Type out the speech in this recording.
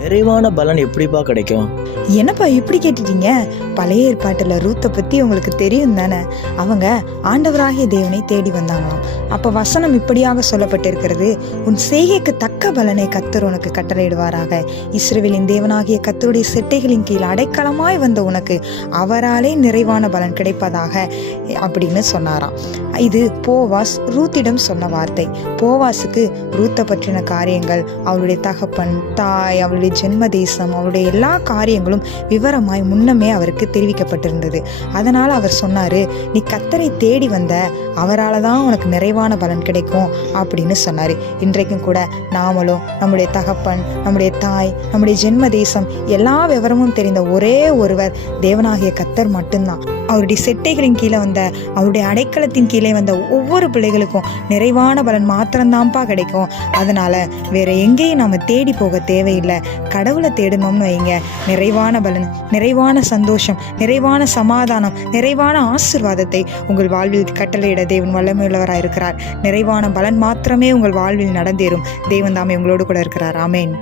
நிறைவான பலன் எப்படிப்பா கிடைக்கும்? என்னப்பா இப்படி கேட்டுட்டீங்க? பழைய ஏற்பாட்டில் ரூத்தை பற்றி உங்களுக்கு தெரியும் தானே? அவங்க ஆண்டவராகிய தேவனை தேடி வந்தாங்களாம். அப்போ வசனம் இப்படியாக சொல்லப்பட்டிருக்கிறது, உன் செய்கைக்கு தக்க பலனை கர்த்தர் உனக்கு கட்டளையிடுவாராக. இஸ்ரவேலின் தேவனாகிய கர்த்தருடைய செட்டைகளின் கீழ் அடைக்கலமாய் வந்த உனக்கு அவராலே நிறைவான பலன் கிடைப்பதாக அப்படின்னு சொன்னாராம். இது போவாஸ் ரூத்திடம் சொன்ன வார்த்தை. போவாஸுக்கு ரூத்தை பற்றின காரியங்கள், அவளுடைய தகப்பன், தாய், அவளுடைய ஜென்ம தேசம், அவளுடைய எல்லா காரியங்களும் விவரமாய் முன்னமே அவருக்கு தெரிவிக்கப்பட்டிருந்தது. அதனால் அவர் சொன்னார், நீ கர்த்தரை தேடி வந்த அவரால் தான் உனக்கு நிறைவான பலன் கிடைக்கும் அப்படின்னு சொன்னார். இன்றைக்கும் கூட நாமளும் நம்முடைய தகப்பன், நம்முடைய தாய், நம்முடைய ஜென்ம தேசம் எல்லா விவரமும் தெரிந்த ஒரே ஒருவர் தேவனாகிய கர்த்தர் மட்டும்தான். அவருடைய செட்டைகளின் கீழே வந்த, அவருடைய அடைக்கலத்தின் கீழே வந்த ஒவ்வொரு பிள்ளைகளுக்கும் நிறைவான பலன் மாத்திரம்தான்ப்பா கிடைக்கும். அதனால வேற எங்கேயும் நாம தேடி போக தேவையில்லை. கடவுளை தேடணும்னு வைங்க, நிறைவான பலன், நிறைவான சந்தோஷம், நிறைவான சமாதானம், நிறைவான ஆசீர்வாதத்தை உங்கள் வாழ்வில் கட்டளையிட தேவன் வல்லமையுள்ளவராயிருக்கிறார். நிறைவான பலன் மாத்திரமே உங்கள் வாழ்வில் நடந்தேறும். தேவன் தாமே உங்களோடு கூட இருக்கிறார். ஆமேன்.